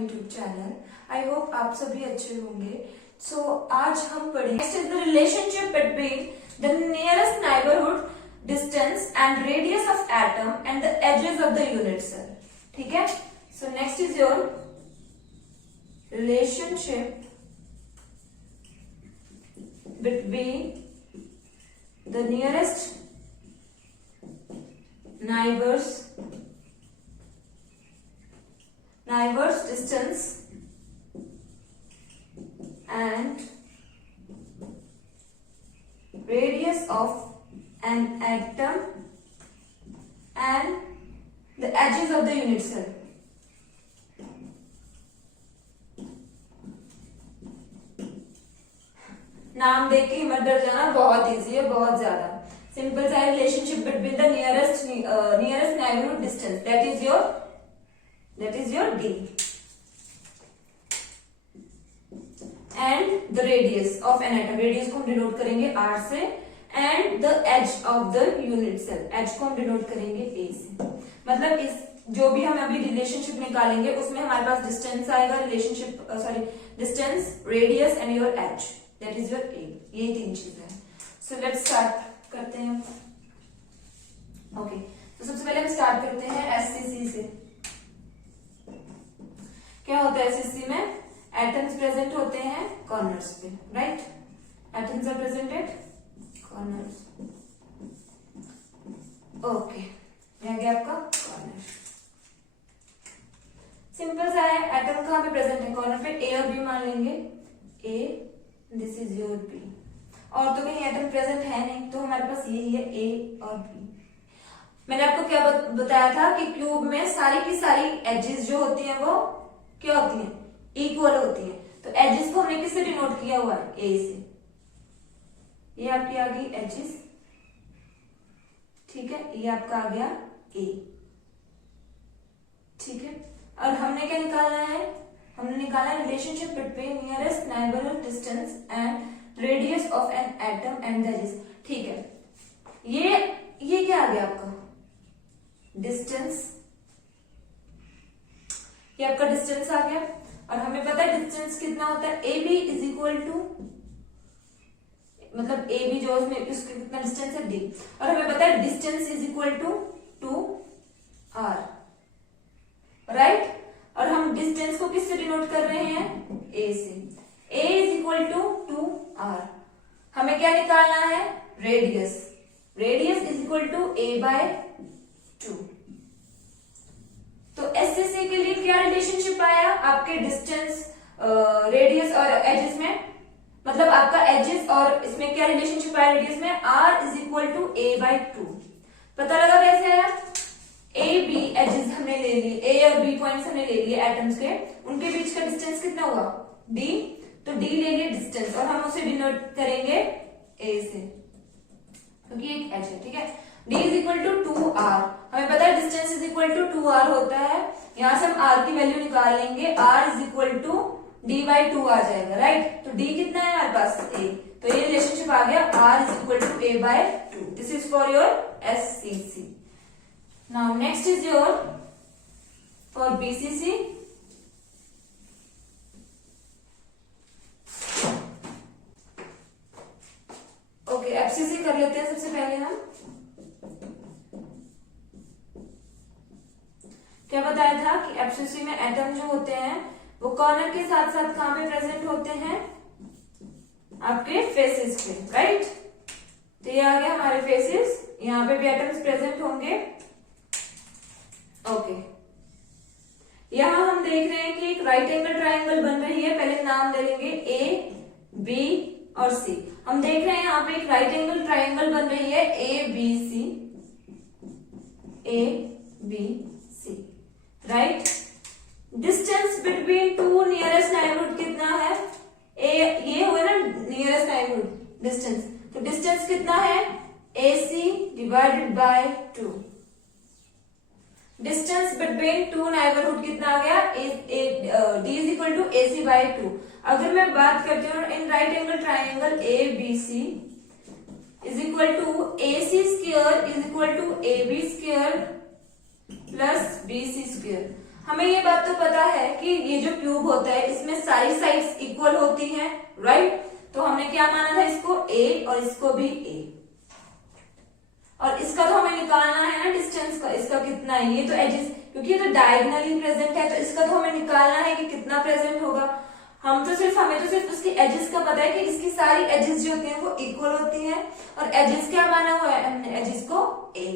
YouTube channel. I hope आप सभी अच्छे होंगे। सो आज हम पढ़ेंगे next is the relationship between the nearest neighbourhood distance and radius of atom and the edges of the unit cell. ठीक है, so next is your relationship between the nearest neighbors distance and radius of an atom and the edges of the unit cell. नाम देख के मत डर जाना, बहुत easy है, बहुत ज्यादा सिंपल सा relationship between the nearest neighbourhood distance, that is your D, and the radius of an atom, radius को हम डिनोट करेंगे R से, and the edge of the unit cell, edge को हम डिनोट करेंगे A से। मतलब इस जो भी हम अभी रिलेशनशिप निकालेंगे उसमें हमारे पास डिस्टेंस आएगा, distance, radius and your as, that is your A। ये तीन चीजें हैं। सो लेट्स स्टार्ट करते हैं। ओके, तो सबसे पहले हम स्टार्ट करते हैं एससीसी से। क्या होता है एससीसी में? एटम्स प्रेजेंट होते हैं कॉर्नर्स पे, right? Atoms are presented corners. Okay, यह गया आपका कॉर्नर। सिंपल सा है, एटम कहाँ पे प्रेजेंट है? कॉर्नर पे। ए और बी मान लेंगे, ए, दिस इज योर बी। और तो कहीं एटम प्रेजेंट है नहीं, तो हमारे पास यही है ए और बी। मैंने आपको क्या बताया था कि क्यूब में सारी की सारी एजेस जो होती हैं वो क्या होती हैं? इक्वल होती हैं। तो एजेस को हमने किससे डिनोट किया हुआ है? ए से। ये आपकी आ गई एजेस, ठीक है, ये आपका आ गया ए, ठीक है। और हमने क्या निकालना है? हमने निकाला है relationship between nearest neighbourhood distance and radius of an atom and the edges. ठीक है, ये क्या आ गया आपका? डिस्टेंस। ये आपका डिस्टेंस आ गया। और हमें पता है डिस्टेंस कितना होता है? A B is equal to, मतलब ए बी जो उसमें उसका कितना डिस्टेंस है? डी। और हमें पता है distance is equal to R, right? और हम डिस्टेंस को किससे डिनोट कर रहे हैं? ए से। A is equal to R. हमें क्या निकालना है? Radius. Radius is equal to A by 2। तो एससीसी के लिए क्या रिलेशनशिप आया आपके डिस्टेंस, रेडियस और एजेस में? मतलब आपका एजेस और इसमें क्या रिलेशनशिप आया? रेडियस में R is equal to A by 2। पता लगा कैसे आया? ए बी एजेस हमने ले ली, ए और बी पॉइंट्स हमने ले लिए एटम्स के, उनके बीच का डिस्टेंस कितना हुआ? डी। तो डी ले लिए डिस्टेंस और हम उसे डिनोट करेंगे ए से, क्योंकि एक एज है, ठीक है। D is equal to 2r। हमें पता है distance is equal to 2r होता है। यहां से हम r की वैल्यू निकाल लेंगे, r is equal to D by 2 आ जाएगा, राइट? तो d कितना है हमारे पास? a। तो ये रिलेशनशिप आ गया, r is equal to a by 2। This is for your SCC. Now next is your for BCC. Okay, FCC कर लेते हैं सबसे पहले हम। क्या बताया था कि एफसीसी में एटम जो होते हैं वो कॉर्नर के साथ साथ कहां पे प्रेजेंट होते हैं? आपके फेसेस पे, राइट? तो ये आ गया हमारे फेसेस, यहाँ पे भी एटम्स प्रेजेंट होंगे। ओके, यहां हम देख रहे हैं कि एक राइट एंगल ट्राइंगल बन रही है। पहले नाम दे लेंगे ए, बी और सी। हम देख रहे हैं यहाँ पे एक राइट एंगल ट्राइंगल बन रही है, A B C, A B C, right? Distance between two nearest neighbourhood कितना है? ये हुआ ना नियरेस्ट नाइबरहुड डिस्टेंस, तो डिस्टेंस कितना है? AC divided by 2। Distance between two neighbourhood कितना आ गया? D is equal to AC by 2। अगर मैं बात करती हूँ in right angle triangle ABC is equal to AC square is equal to AB square plus BC square. हमें ये बात तो पता है कि ये जो क्यूब होता है इसमें सारी साइड्स इक्वल होती हैं, राइट। तो हमने क्या माना था, इसको a और इसको भी a, और इसका तो हमें निकालना है ना डिस्टेंस का, इसका कितना है, ये तो एजेस, क्योंकि ये तो डायगोनली प्रेजेंट है, तो इसका तो हमें निकालना है कि कितना प्रेजेंट होगा। हमें तो सिर्फ उसकी एजेस का पता है कि इसकी सारी एजेस जो होती हैं वो इक्वल होती हैं, और एजेस क्या माना हुआ है हमने, एजेस को a।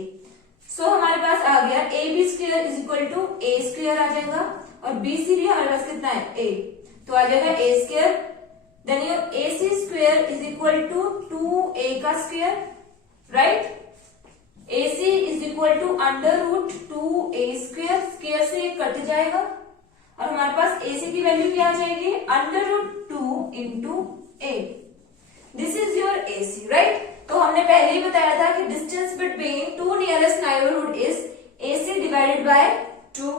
सो हमारे पास आ गया AB square is equal to A square आ जाएगा, और BC भी हमारे पास कितना है A, तो आ जाएगा A square, then your AC square is equal to 2A का square, right. AC is equal to under root 2A square, square से कट जाएगा, और हमारे पास AC की वैल्यू क्या आ जाएगी, under root 2 into A। This is your AC, right. तो हमने पहले ही बताया था कि distance between two nearest neighbourhood is AC divided by 2।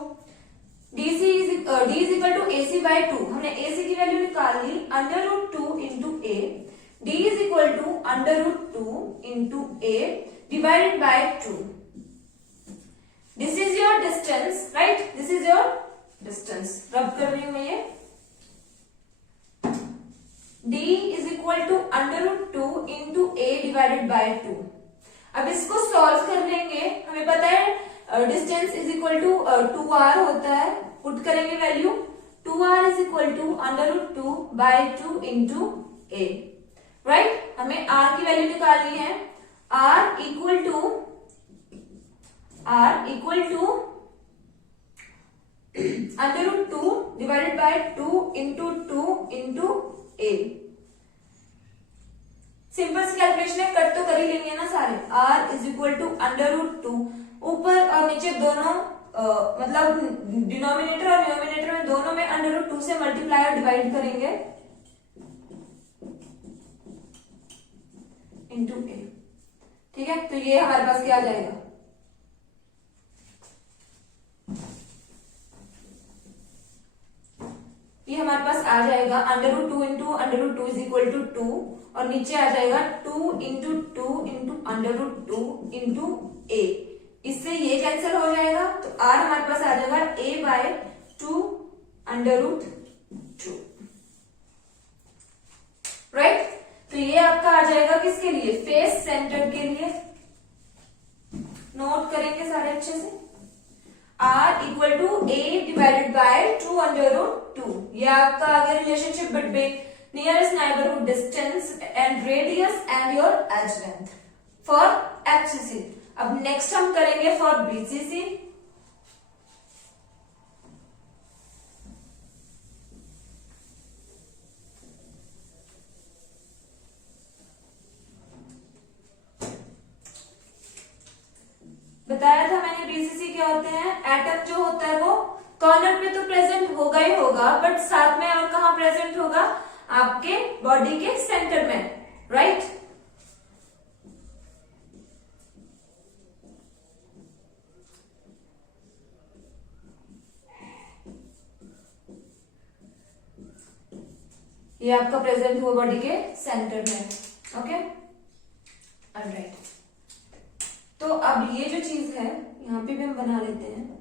D is equal to AC by 2, हमने AC की वैल्यू निकाल ली, under root 2 into A। D is equal to under root 2 into A divided by 2। This is your distance, right, this is your distance. रब कर रही हूं मैं ये। D is equal to under root 2 into A divided by 2। अब इसको solve कर लेंगे, हमें पता है distance is equal to 2r होता है, पुट करेंगे value, 2r is equal to under root 2 by 2 into A, राइट। हमें r की वैल्यू निकालनी है, r equal to under root 2 divided by 2 into A। Simple सी कैलकुलेशन है, कट तो कर ही लेंगे ना सारे। r is equal to under root 2, ऊपर और नीचे दोनों मतलब डिनोमिनेटर और न्यूमिनेटर में दोनों में अंडर रूट 2 से मल्टीप्लाई और डिवाइड करेंगे इंटू A, ठीक है। तो ये हमारे पास क्या आ जाएगा, ये हमारे पास आ जाएगा under root 2 into under root 2 is equal to 2, और नीचे आ जाएगा 2 into 2 into under root 2 into A। इससे ये कैंसिल हो जाएगा, तो r हमारे पास आ जाएगा A by 2 under root 2, right. तो ये आपका आ जाएगा किसके लिए, फेस सेंटर के लिए। नोट करेंगे सारे अच्छे से, r equal to A divided by 2 under root 2। ये आपका आ गया relationship between nearest neighbourhood distance and radius and your edge length for FCC। अब नेक्स्ट हम करेंगे फॉर BCC। बताया था मैंने BCC क्या होते हैं, एटम जो होता है वो कॉर्नर पे तो प्रेजेंट होगा ही होगा, बट साथ में और कहां प्रेजेंट होगा, आपके बॉडी के सेंटर में, राइट। ये आपका प्रेजेंट हुआ बॉडी के सेंटर में, ओके, ऑलराइट। तो अब ये जो चीज है यहां पे भी हम बना लेते हैं,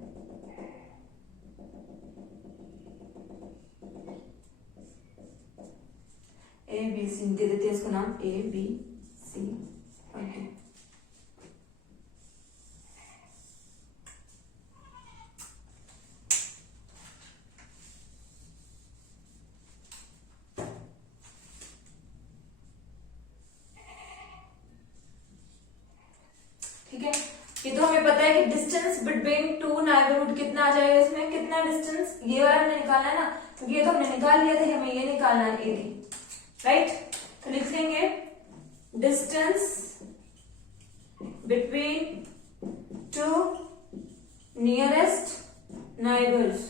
ABC दे देते हैं इसको नाम ABC, ओके। ठीक है, ये तो हमें पता है कि डिस्टेंस बिटवीन टू नाइबरहुड कितना आ जाएगा, इसमें कितना डिस्टेंस, ये वाला हमने निकालना है ना, क्योंकि ये तो हमने निकाल लिया था, हमें ये निकालना है AD, राइट। तो लिख लेंगे distance between two nearest neighbours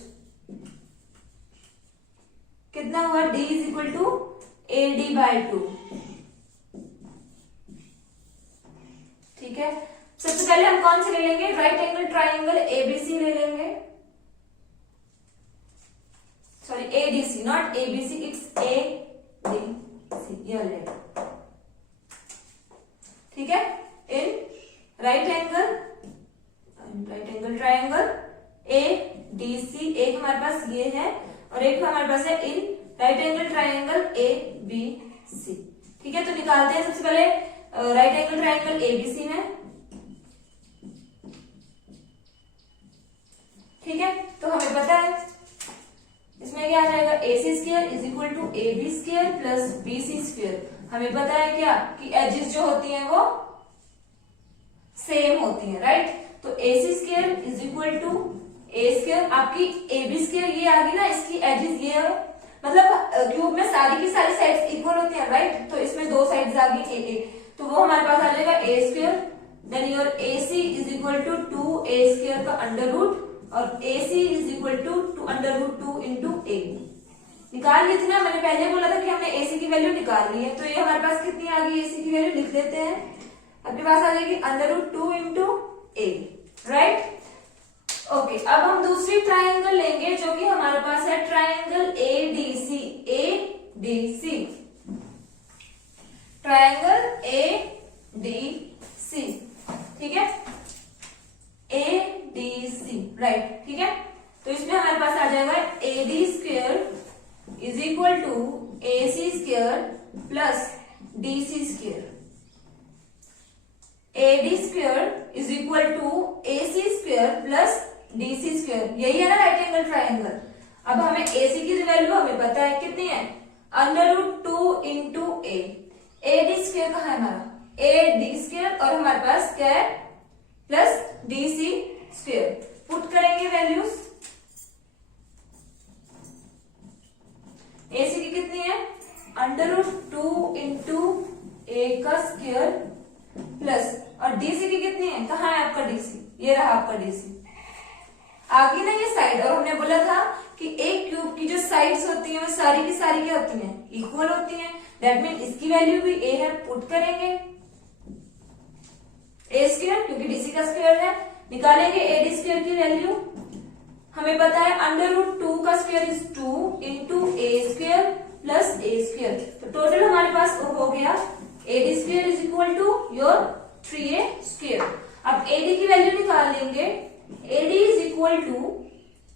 कितना हुआ, D is equal to AD by 2, ठीक है। सबसे पहले हम कौन से ले लेंगे, राइट एंगल ट्राइंगल ABC ले लेंगे, sorry ADC, not ABC, it's ADC, ये लेंगे, ठीक है। In right angle triangle ADC, हमारे पास ये है और एक हमारे पास है in right angle triangle A B C. ठीक है, तो निकालते हैं सबसे पहले right angle triangle A B C में। ठीक है, तो हमें पता है इसमें क्या आ जाएगा, A C square is equal to A B square plus B C square. हमें पता है क्या कि एजेस जो होती हैं वो सेम होती हैं, राइट। तो A C square is equal to A square, आपकी ए बी स्क्वायर ये आ गई ना, इसकी एजेस ये है, मतलब क्यूब में सारी की सारी साइड्स इक्वल होती हैं, राइट। तो इसमें दो साइड्स आ गई ए, तो वो हमारे पास आ जाएगा A square, then your A C is equal to 2a square का अंडर रूट और A C is equal to under root 2 into A. निकाल ली थी ना, मैंने पहले बोला था कि हमने ए सी की वैल्यू निकाल ली है, तो ये हमारे पास कितनी आ गई, ए सी की वैल्यू लिख देते हैं। आपके पास आ जाएगी अंडर रूट 2 इंटू ए, राइट। ओके, अब हम दूसरी ट्राइंगल लेंगे जो कि हमारे पास है triangle A D C. A D C, triangle A D C, ठीक है, ए डी सी, राइट। ठीक है, तो इसमें हमारे पास आ जाएगा A D square is equal to A C square plus D C square. A D square is equal to A C square plus D C square, यही है ना राइट एंगल ट्राइंगल। अब हमें ए सी की वैल्यू हमें पता है कितनी है, under root 2 into A. A D square कहाँ है हमारा, ए डी स्क्वेयर और हमारे पास क्या है plus D C square. Put करेंगे वैल्यूज, ए सी की कितनी है अंडर रूट 2 इंटू ए का स्क्वेयर प्लस, और डीसी की कितनी है, कहाँ है आपका डीसी, ये रहा आपका डीसी। आगे ना ये साइड, और हमने बोला था कि एक क्यूब की जो साइड्स होती हैं वो सारी की सारी क्या होती हैं, इक्वल होती हैं। दैट मीन इसकी वैल्यू भी ए है, पुट करेंगे ए स्क्वायर क्योंकि डीसी का स्क्वायर है। निकालेंगे ए डी स्क्वायर की वैल्यू, हमें पता है अंडर रूट 2 का square is 2 into A square plus A square. तो टोटल हमारे पास हो गया A D square is equal to your 3a square. अब ए डी की वैल्यू निकाल लेंगे, A D is equal to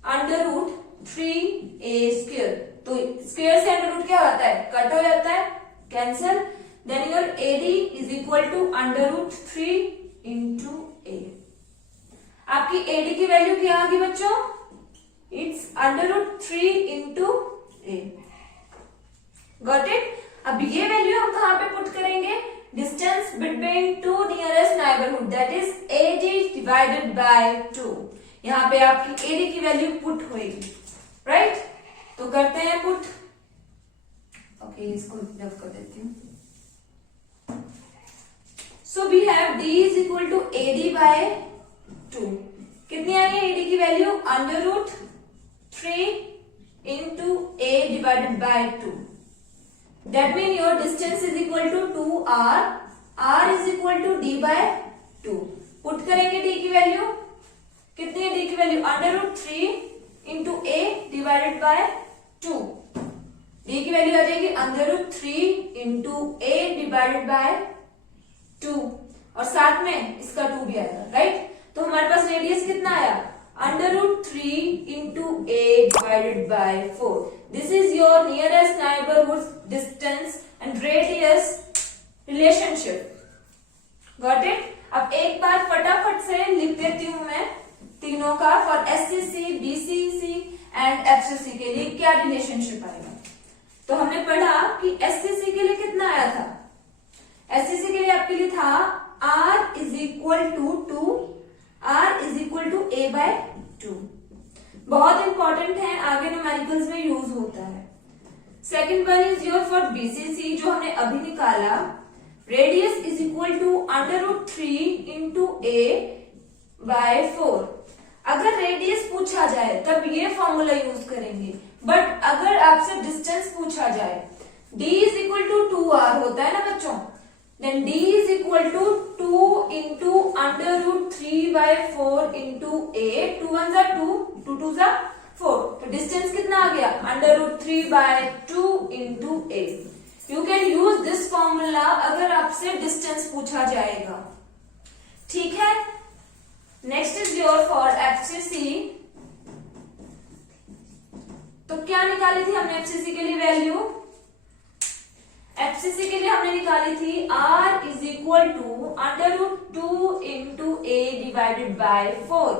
under root 3a square. तो स्क्वायर से अंडर रूट क्या होता है, कट हो जाता है, cancel. Then your A D is equal to under root 3 into A. आपकी ए डी की वैल्यू क्या आ गई बच्चों, it's under root 3 into A. Got it. अब ये वैल्यू हम कहां पे पुट करेंगे, distance between two nearest neighbourhood, that is A D divided by 2। यहाँ पे आपकी एडी की वैल्यू पुट होगी, राइट। तो करते हैं पुट। ओके, इसको रफ कर देती हूँ। So we have D is equal to AD by 2। कितनी आई है एडी की value, under root 3 into a divided by 2। That means your distance is equal to 2r, r is equal to d by 2। Put करेंगे d की value, कितनी है d की value, under root 3 into a divided by 2। d की value आ जाएगी under root 3 into a divided by 2, और साथ में इसका 2 भी आएगा, राइट। तो हमारे पास रेडियस कितना आया, under root 3 into a divided by 4। This is your nearest neighborhood distance and radius relationship. Got it? अब एक बार फटाफट से लिख देती हूं मैं तीनों का, for SCC, BCC and FCC के लिए क्या रिलेशनशिप आएगा। तो हमने पढ़ा कि एससीसी के लिए कितना आया था, एससीसी के लिए आपके लिए था r is equal to 2, r is equal to a by 2। बहुत इंपॉर्टेंट है, आगे न्यूमेरिकल्स में यूज होता है। Second one is your for BCC, जो हमने अभी निकाला, radius is equal to under root 3 into a by 4। अगर रेडियस पूछा जाए तब ये फॉर्मूला यूज करेंगे, बट अगर आपसे डिस्टेंस पूछा जाए, d is equal to 2r होता है ना बच्चों, then d is equal to 2 into under root 3 by 4 into A. 2 1 जा 2, 2 2 जा 4, तो डिस्टेंस कितना आ गया, under root 3 by 2 into a. You can use this formula अगर आपसे डिस्टेंस पूछा जाएगा, ठीक है। Next is your for FCC. क्या निकाली थी हमने एफसीसी के लिए वैल्यू? एफसीसी के लिए हमने निकाली थी r is equal to √2 into a divided by 4।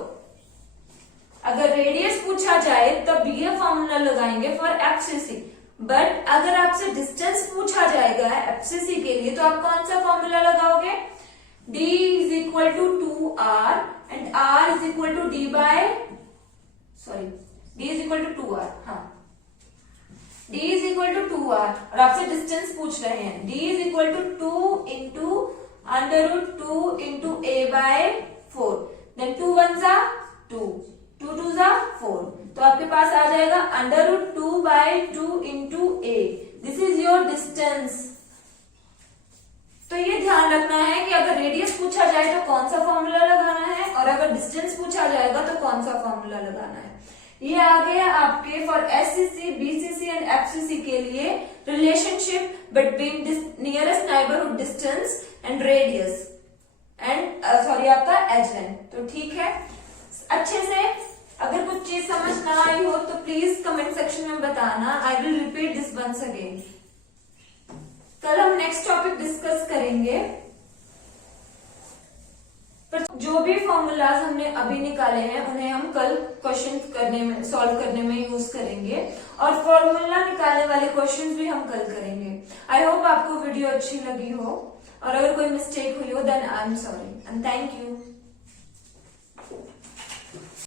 अगर रेडियस पूछा जाए तब ये फॉर्मूला लगाएंगे फॉर एफसीसी, बट अगर आपसे डिस्टेंस पूछा जाएगा एफसीसी के लिए तो आप कौन सा फॉर्मूला लगाओगे? d is equal to 2r and r is equal to d is equal to 2r। हाँ, d is equal to 2r और आपसे डिस्टेंस पूछ रहे हैं। d is equal to 2 into √2 into a by 4, then 2 1 जा 2, 2 2 जा 4, तो आपके पास आ जाएगा √2 by 2 into a। This is your distance. तो ये ध्यान रखना है कि अगर रेडियस पूछा जाए तो कौन सा फॉर्मूला लगाना है और अगर डिस्टेंस पूछा जाएगा तो कौन सा फॉर्मूला लगाना है। ये आ गया आपके for SCC, BCC and FCC के लिए relationship between nearest neighbourhood distance and radius and आपका एज लेंथ। तो ठीक है, अच्छे से अगर कुछ चीज समझ ना आई हो तो प्लीज कमेंट सेक्शन में बताना। I will repeat this once again. कल हम नेक्स्ट टॉपिक डिस्कस करेंगे, पर जो भी फॉर्मूलाज हमने अभी निकाले हैं उन्हें हम कल क्वेश्चन करने में, सॉल्व करने में यूज करेंगे और फॉर्मूला निकालने वाले क्वेश्चंस भी हम कल करेंगे। आई होप आपको वीडियो अच्छी लगी हो और अगर कोई मिस्टेक हुई हो then I am sorry and thank you.